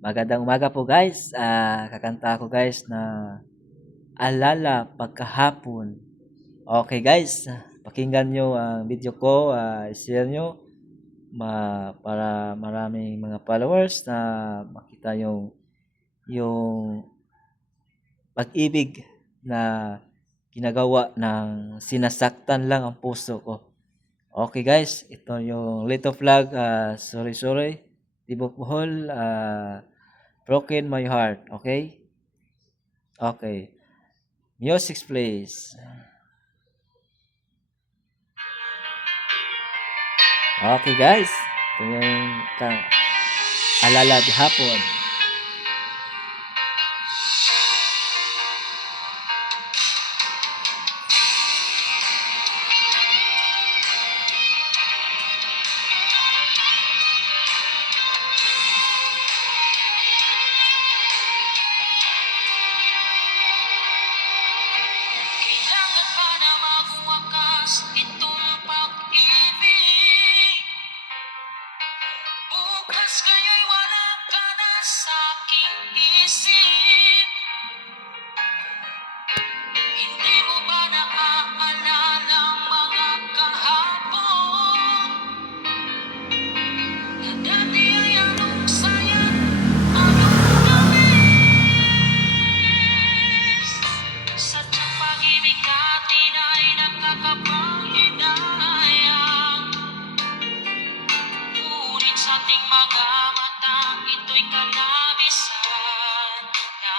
Magandang umaga po guys. Kakanta ako guys na Alala Pagkahapon. Okay guys, pakinggan nyo ang video ko, share nyo para maraming mga followers na makita yung pag-ibig na ginagawa ng sinasaktan lang ang puso ko. Okay guys, ito yung Lito Vlog, sorry sorry, Tibok Bohol, Broken My Heart, okay? Okay. Music please. Okay guys, ito yung Alala di Hapon. Kailangan pa na magwakas itong pag-ibig. Bukas kaya'y wala ka na sa aking isip. Hindi mo ba naaalala ang mga kahapon? Na dati ay anong saya, anong tamis. Sadyang pag-ibig natin ay nakakapanghinayang. Ngunit sa ating mga mata, ito'y kalabisan na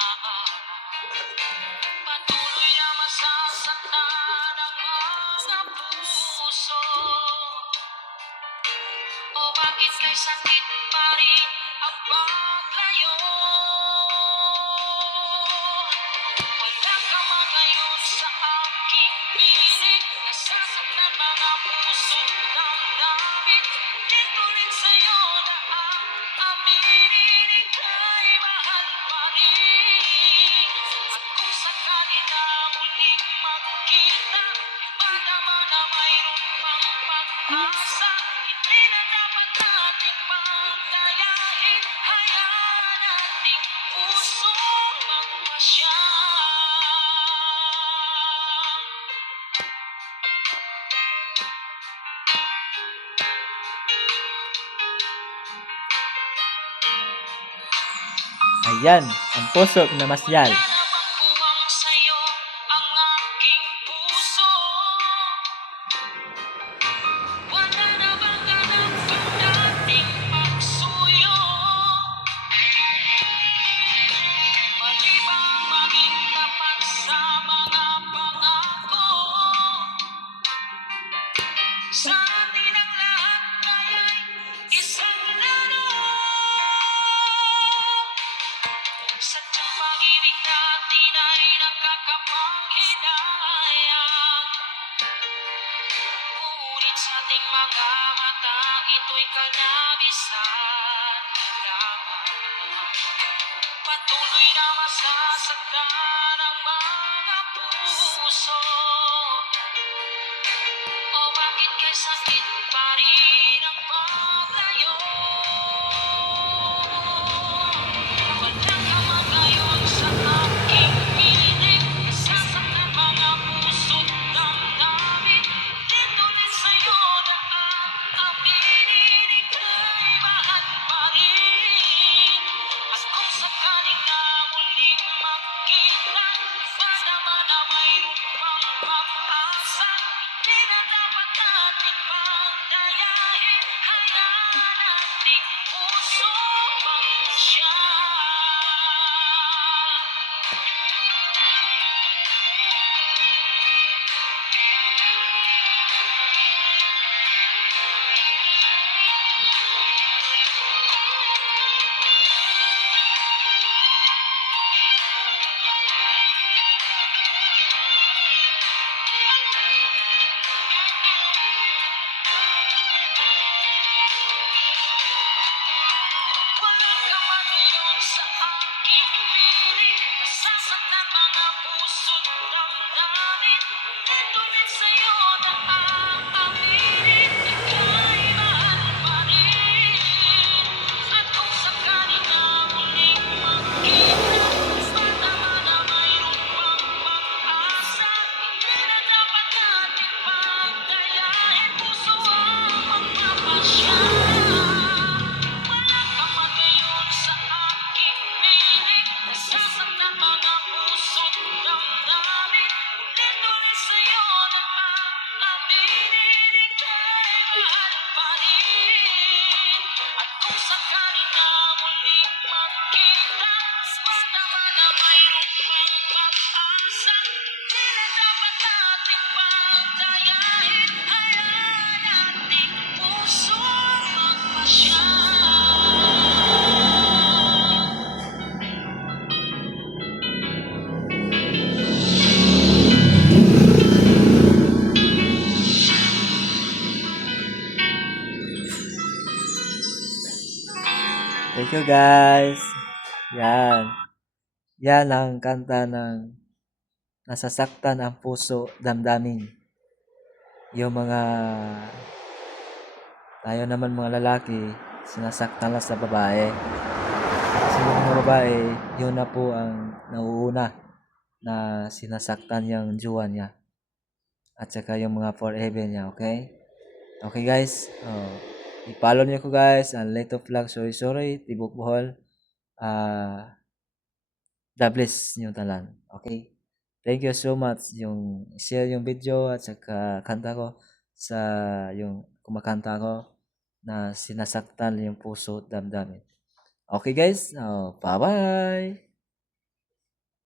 patuloy na masasaktan ang mga puso. O bakit may sakit pa rin ang paglayo? Wala ka man ngayon sa aking piling, nasasaktan mga puso't damdamin. Dito rin sa'yo na ang aminin, ika'y mahal pa rin. At kung sakali na muling magkita, iba naman na mayroon pang pag-asa. Hindi na dapat nating pangalahin, hayaan nating pusong magpasya. Ayan, ang puso na masyal. Wala namang buwang sa'yo ang aking puso. Wala na bang ganap ang dating pagsuyo? Mali bang maging tapat sa mga pangako? Sa atin ang lahat kaya'y isang laro. Sadyang pag-ibig natin ay nakakapanghinayang. Ngunit sa ating mga mata, ito'y kalabisan lamang. Patuloy na masasaktan ang mga puso. O bakit kay sakit pa rin ang paglayo? Wala ka man ngayon sa aking piling, nasasaktan mga puso't damdamin. Dito rin sa'yo na ang aminin, ika'y mahal pa rin. At kung sakaling na muling magkita, Thank you guys. Yan. Yan ang kanta ng nasasaktan ang puso, damdamin. Yung mga tayo naman mga lalaki, sinasaktan lang sa babae. Kasi yung mga babae, yun na po ang nauuna na sinasaktan yung jowa niya. At saka yung mga forever niya, okay? Okay guys, i-follow niyo ko guys, ang Late of Vlog, sorry, Tibok Bohol. God bless niyo talan. Okay? Thank you so much yung share yung video at saka kanta ko sa yung kumakanta ko na sinasaktan yung puso at damdamin. Okay guys, bye-bye!